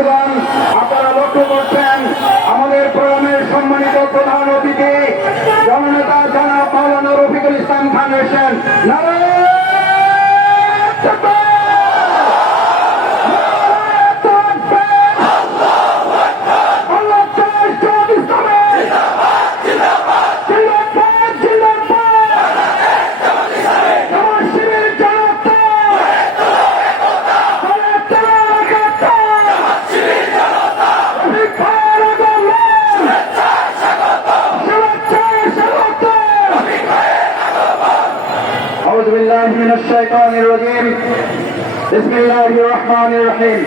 বন্ধুগণ الشيطان الرجيم بسم الله الرحمن الرحيم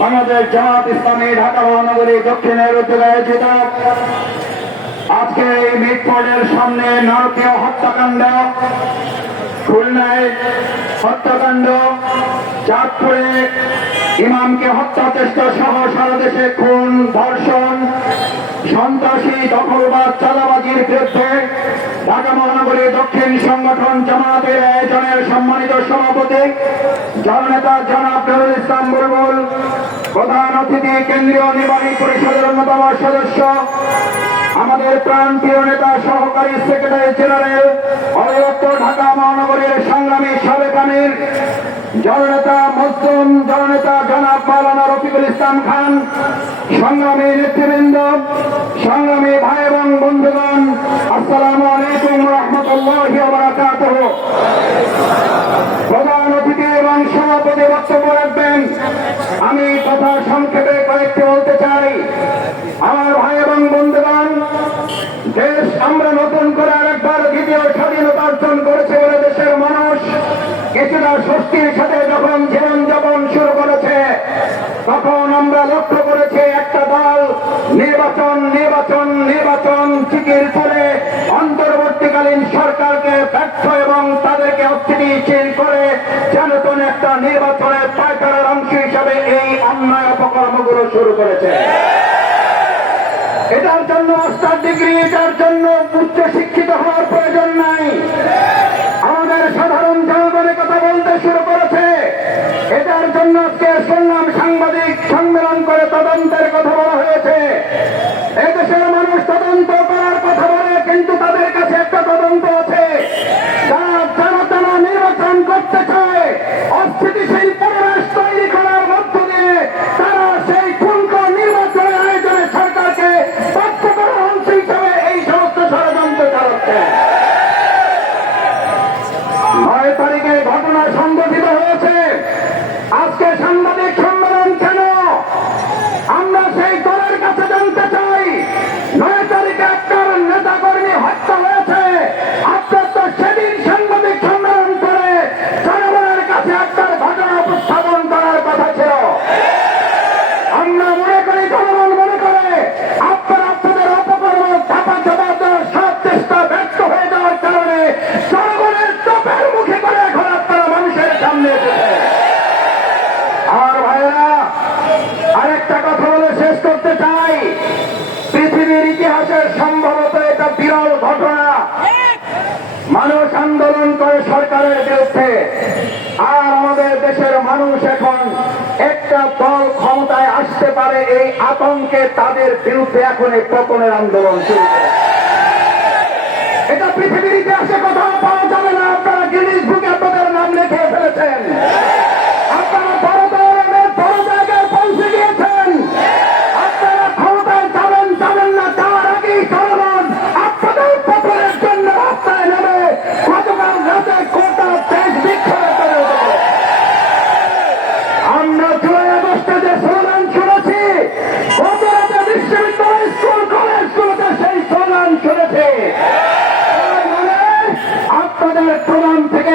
বাংলাদেশ জামাত ইসলামী ঢাকা মহানগরী দক্ষিণের উদ্যোগে আয়োজিত আজকে এই মিটফোর্ডের সামনে নারকীয় হত্যাকাণ্ড খুলনায় হত্যাকাণ্ড চাঁদপুরে ইমামকে হত্যা চেষ্টা সহ সারা দেশে খুন ধর্ষণ সন্ত্রাসী দখলবাদ চালাবাজির বিরুদ্ধে ঢাকা মহানগরী দক্ষিণ সংগঠন জামাতের আয়োজনের সম্মানিত নুরুল ইসলাম প্রধান অতিথি, কেন্দ্রীয় নির্বাহী পরিষদের অন্যতম সদস্য, আমাদের নেতা, সহকারী সেক্রেটারি জেনারেল অবরক্ত ঢাকা মহানগরীর সংগ্রামী সাবেক আমির, জননেতা মজলুম জননেতা জনাব মাওলানা রফিকুল ইসলাম খান, সংগ্রামী নেতৃবৃন্দ, সংগ্রামী ভাই এবং বন্ধুগণ বক্তব্য রাখবেন, আমি কথা সংক্ষেপে কয়েকটি বলতে চাই। আমার ভাই এবং বন্ধুগণ, দেশ আমরা নতুন করে আরেকবার দ্বিতীয় স্বাধীনতা অর্জন করেছে বলে দেশের মানুষ কিছুটা স্বস্তির সাথে যখন জীবন যাপন শুরু করেছে, তখন আমরা লক্ষ্য করেছি একটা দল নির্বাচন নির্বাচন নির্বাচন শুরু করেছে। এটার জন্য মাস্টার ডিগ্রি এটার জন্য উচ্চ শিক্ষিত হওয়ার প্রয়োজন নাই। আমাদের সাধারণ জনগণের কথা বলতে শুরু করেছে। এটার জন্য আজকে শুনলাম সাংবাদিক সম্মেলন করে তদন্তের কথা বলা হয়েছে। এদেশের মানুষ তদন্ত আজকে ইতিহাসের সম্ভবত এটা বিরল ঘটনা। মানুষ আন্দোলন করে সরকারের বিরুদ্ধে। আর আমাদের দেশের মানুষ এখন একটা দল ক্ষমতায় আসতে পারে এই আতঙ্কে তাদের বিরুদ্ধে এখন এই পতনের আন্দোলন করে এটা পৃথিবীর ইতিহাসে কোথাও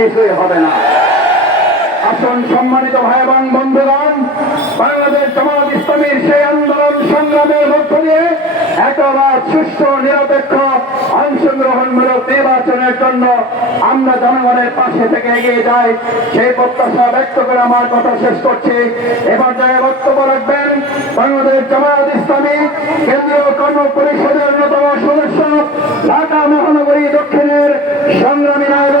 কিছুই হবে না। আসন সম্মানিত ভাই এবং বন্ধুগণ, বাংলাদেশ সমাজ ইসলামীর সেই আন্দোলন সংগ্রামের মধ্য দিয়ে একবার সুস্থ নিরপেক্ষ, অংশগ্রহণমূলক নির্বাচনের জন্য আমরা জনগণের পাশে থেকে এগিয়ে যাই। সেই প্রত্যাশা ব্যক্ত করে আমার কথা শেষ করছি। এবার পর্যায়ে বক্তব্য রাখবেন, বাংলাদেশ জামায়াত ইসলামী কেন্দ্রীয় কর্ম পরিষদের অন্যতম সদস্য, ঢাকা মহানগরী দক্ষিণের সংগ্রামী নায়ক